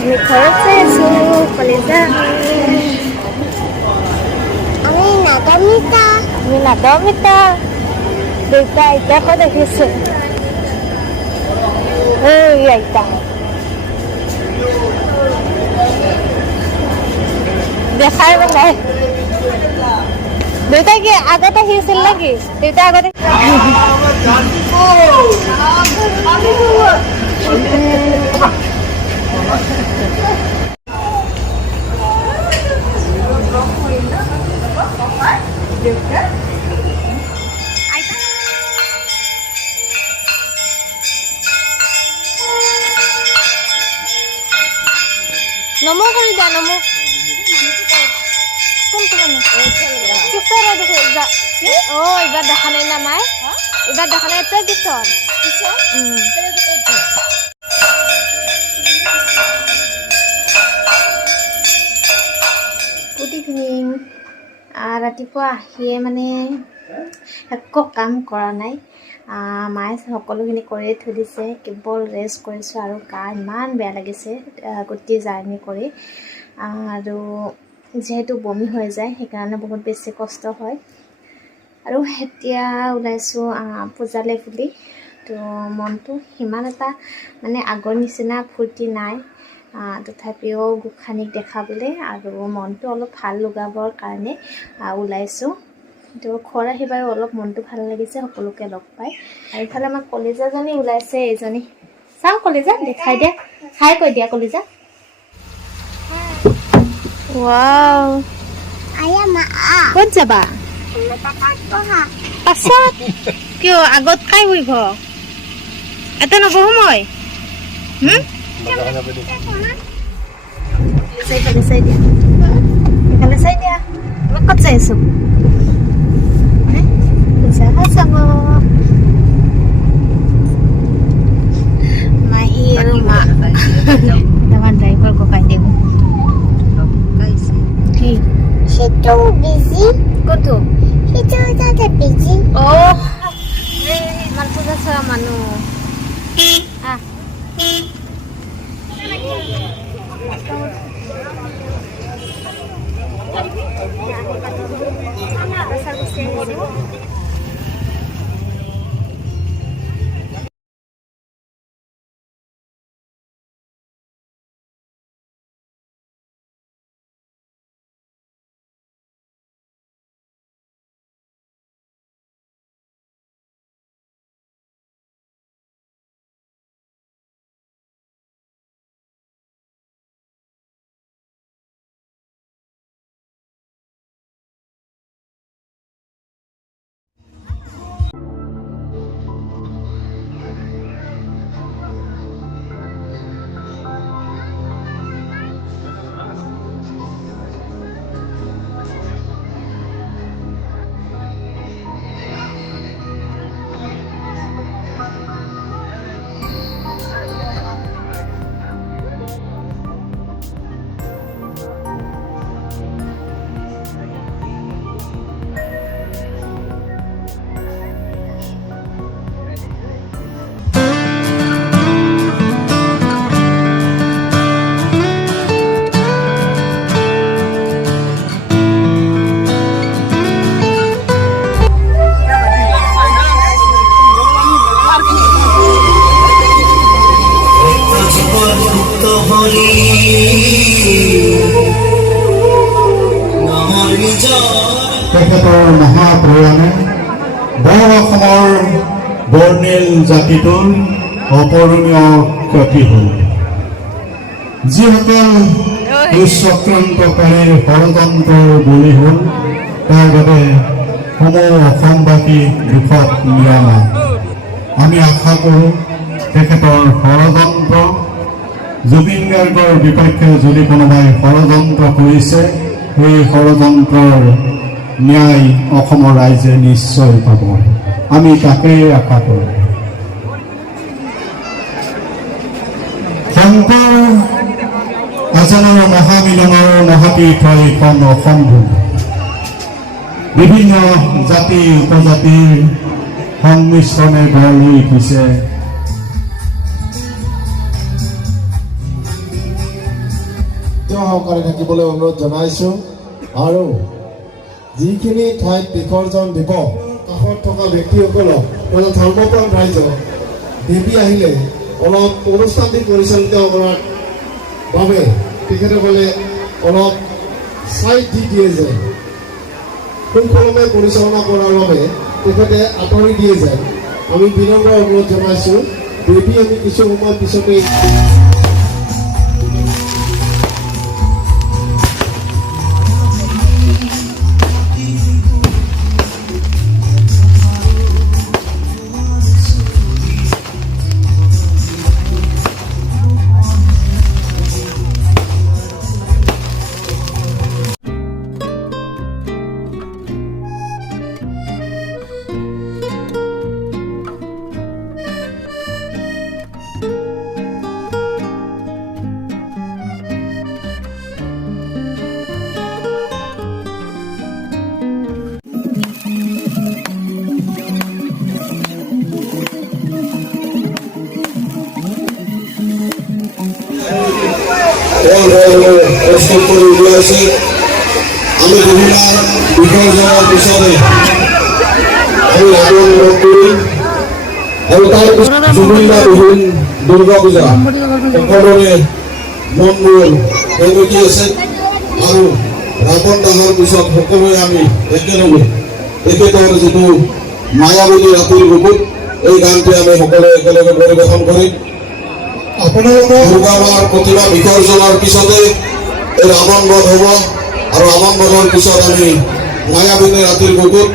আমি ঘৰতে আছো কলেজা আমি নাদমিতা দেউতা আইতাকো দেখিছো এই আইতা দেখাই পেলাই দেউতা কি আগত আহিছিল নেকি দেউতা আগতে নমো কৰি যা নমো কোনটো মানে কিপৰা দেখে যা ও এবাৰ দেখা নাই না মাই এবাৰ দেখা নাই তই কিছৰ গুড ইভিনিং ৰাতিপুৱা আহিয়ে মানে একো কাম কৰা নাই মায়ে সকলোখিনি কৰিয়ে থৈ দিছে কেৱল ৰেষ্ট কৰিছোঁ আৰু গা ইমান বেয়া লাগিছে গোটেই জাৰ্ণি কৰি আৰু যিহেতু বমি হৈ যায় সেইকাৰণে বহুত বেছি কষ্ট হয় আৰু এতিয়া ওলাইছোঁ পূজালৈ বুলি তো মনটো সিমান এটা মানে আগৰ নিচিনা ফূৰ্তি নাই তথাপিও গোসানীক দেখাবলৈ আৰু মনটো অলপ ভাল লগাবৰ কাৰণে ওলাইছোঁ তো ঘৰ আহি বাৰু অলপ মনটো ভাল লাগিছে সকলোকে লগ পাই আৰু ইফালে আমাৰ কলিজাজনী ওলাইছে এইজনী চাওঁ কলিজা দেখাই দিয়া হাই কৈ দিয়া কলিজা ৱাও ক'ত যাবা পাছত কিয় আগত কাই বহিব এটা নবহো মই চাই দিয়া মই ক'ত চাই আছো Mahi আৰু মা আমাৰ ড্ৰাইভাৰ ককাই দেব কি সেটো বিজি কোনটো সেটো এটা বিজি ও এই মানটো আছে মানুহ তেখেতৰ মহাপ্ৰয়াণে বৰ অসমৰ বৰ্ণিল জাতিটোৰ অপূৰণীয় ক্ষতি হ'ল যিসকল দুঃচক্ৰান্তকাৰীৰ ষড়যন্ত্ৰৰ বলি হ'ল তাৰ বাবে সমূহ অসমবাসী দুখত নিয়া নাই আমি আশা কৰোঁ তেখেতৰ ষড়যন্ত্ৰ জুবিন গাৰ্গৰ বিপক্ষে যদি কোনোবাই ষড়যন্ত্ৰ কৰিছে সেই ষড়যন্ত্ৰৰ ন্যায় অসমৰ ৰাইজে নিশ্চয় পাব আমি তাকেই আশা কৰোঁ শংকৰ আজানৰ মহামিলনৰ মহাতীৰ্থ এইখন অসম ভূমি বিভিন্ন জাতি উপজাতিৰ সংমিশ্ৰণে গঢ় লৈ উঠিছে। সহকাৰে থাকিবলৈ অনুৰোধ জনাইছোঁ আৰু যিখিনি ঠাইত বিসৰ্জন দিব কাষত থকা ব্যক্তিসকলক ধৰ্মপ্ৰাণ ৰাইজ দেৱী আহিলে অলপ অনুষ্ঠানটি পৰিচালিত কৰাৰ বাবে তেখেতসকলে অলপ চাইড দি দিয়ে যায়, সুকলমে পৰিচালনা কৰাৰ বাবে তেখেতে আঁতৰি দিয়ে যায়। আমি বিনম্ৰ অনুৰোধ জনাইছোঁ দেৱী আমি কিছু সময় পিছতে প্ৰস্তুত কৰে উলিয়াইছে। আমি বিভিন্ন বিসৰ্জনেৰ পিছনে আমি আগমন কৰি আৰু তাৰ জুবিলা বিহুন দুৰ্গা পূজা সকলোৰে মনবোৰ তেওঁলোকি আছে আৰু ৰাৱণ দাহৰ পিছত সকলোৱে আমি একেলগে তেখেতৰ যিটো মায়াবতী ৰাতিৰ বুকুত এই গানটি আমি সকলোৱে একেলগে পৰিৱেশন কৰিম। আপোনালোকৰ দুৰ্গা মাৰ প্ৰতিমা বিসৰ্জনৰ পিছতে এই ৰাৱণ বধ হ'ব আৰু ৰাৱণ বধৰ পিছত আমি মায়াবিনী ৰাতিৰ বুকুত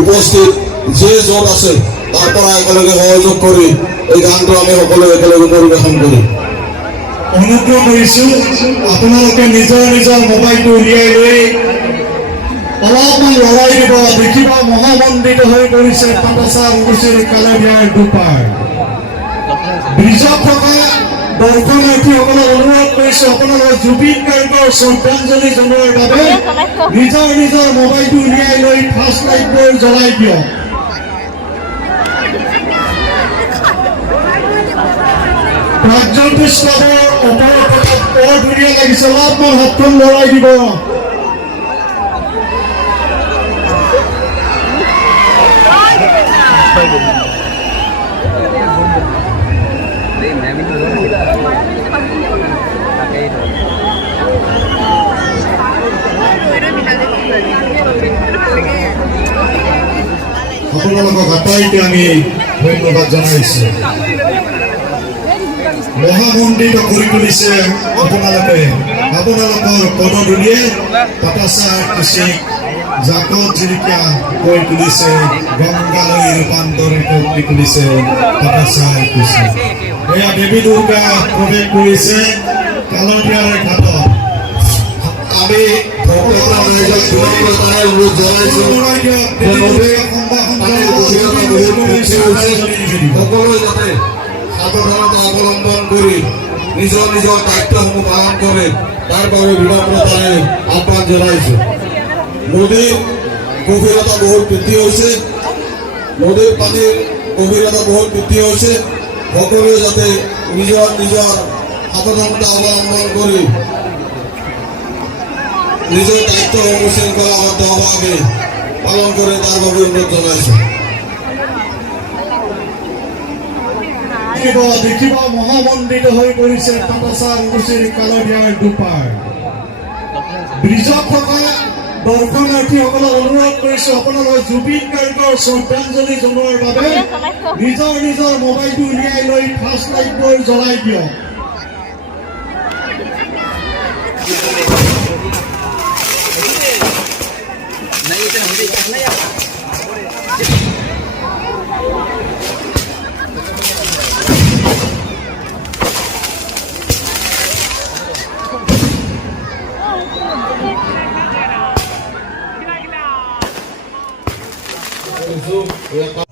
উপস্থিত যে য'ত আছে তাৰ পৰা একেলগে সহযোগ কৰি এই গানটো আমি সকলোৱে একেলগে পৰিৱেশন কৰিম। অনুগ্ৰহ কৰিছোঁ আপোনালোকে নিজৰ নিজৰ মোবাইলটো উলিয়াই লৈ অলপমান লৰাই দিব। দেখিব মহামণ্ডিত হৈ পৰিছে পাতাচা অংকুচিৰ কালবিয়াৰ দুপাৰ। ব্ৰিজত থকা দৰ্শনাৰ্থীসকলক অনুৰোধ কৰিছোঁ আপোনালোকে জুবিন গাৰ্গৰ শ্ৰদ্ধাঞ্জলি জনোৱাৰ বাবে নিজৰ নিজৰ মোবাইলটো উলিয়াই লৈ ফাষ্ট লাইটবোৰ জ্বলাই দিয়ক। প্ৰাগজ্যোতিষ ক্লাবৰ ওপৰত বৰ ধুনীয়া লাগিছে, অলপমান হাতখন লৰাই দিব। আপোনালোকক আটাইকে আমি ধন্যবাদ জনাইছোঁ। মহামণ্ডিত কৰি তুলিছে আপোনালোকে। আপোনালোকৰ পদধূলিয়ে পাতাচা কুচিক জাকত জিলিকা কৰি তুলিছে, গংগালৈ ৰূপান্তৰিত কৰি তুলিছে পাতাচা কুচিক। এয়া দেৱী দুৰ্গা প্ৰৱেশ কৰিছে কালবিয়াৰ ঘাটত। আমি ভক্ততা ৰাইজক বিনম্ৰতাৰে অনুৰোধ জনাইছোঁ সকলোৱে যাতে সাৱধানতা অৱলম্বন কৰি নিজৰ নিজৰ দায়িত্বসমূহ পালন কৰে তাৰ বাবে বিনম্ৰতাৰে আহ্বান জনাইছোঁ। নদীৰ গভীৰতা বহুত বৃদ্ধি হৈছে, নদীৰ পানীৰ গভীৰতা বহুত বৃদ্ধি হৈছে। সকলোৱে যাতে নিজৰ নিজৰ সাৱধানতা অৱলম্বন কৰি নিজৰ দায়িত্বসমূহ শৃংখলাবদ্ধভাৱে পালন কৰে তাৰ বাবে অনুৰোধ জনাইছোঁ। দেখিব মহামণ্ডিত হৈ পৰিছে পাতাচা অংকুচিৰ কালবিয়াৰ দুপাৰ। ব্ৰিজত থকা দৰ্শনাৰ্থীসকলক অনুৰোধ কৰিছোঁ আপোনালোকে জুবিন গাৰ্গৰ শ্ৰদ্ধাঞ্জলি জনোৱাৰ বাবে নিজৰ নিজৰ মোবাইলটো উলিয়াই লৈ ফাষ্ট লাইটবোৰ জ্বলাই দিয়ক। কালবিয়া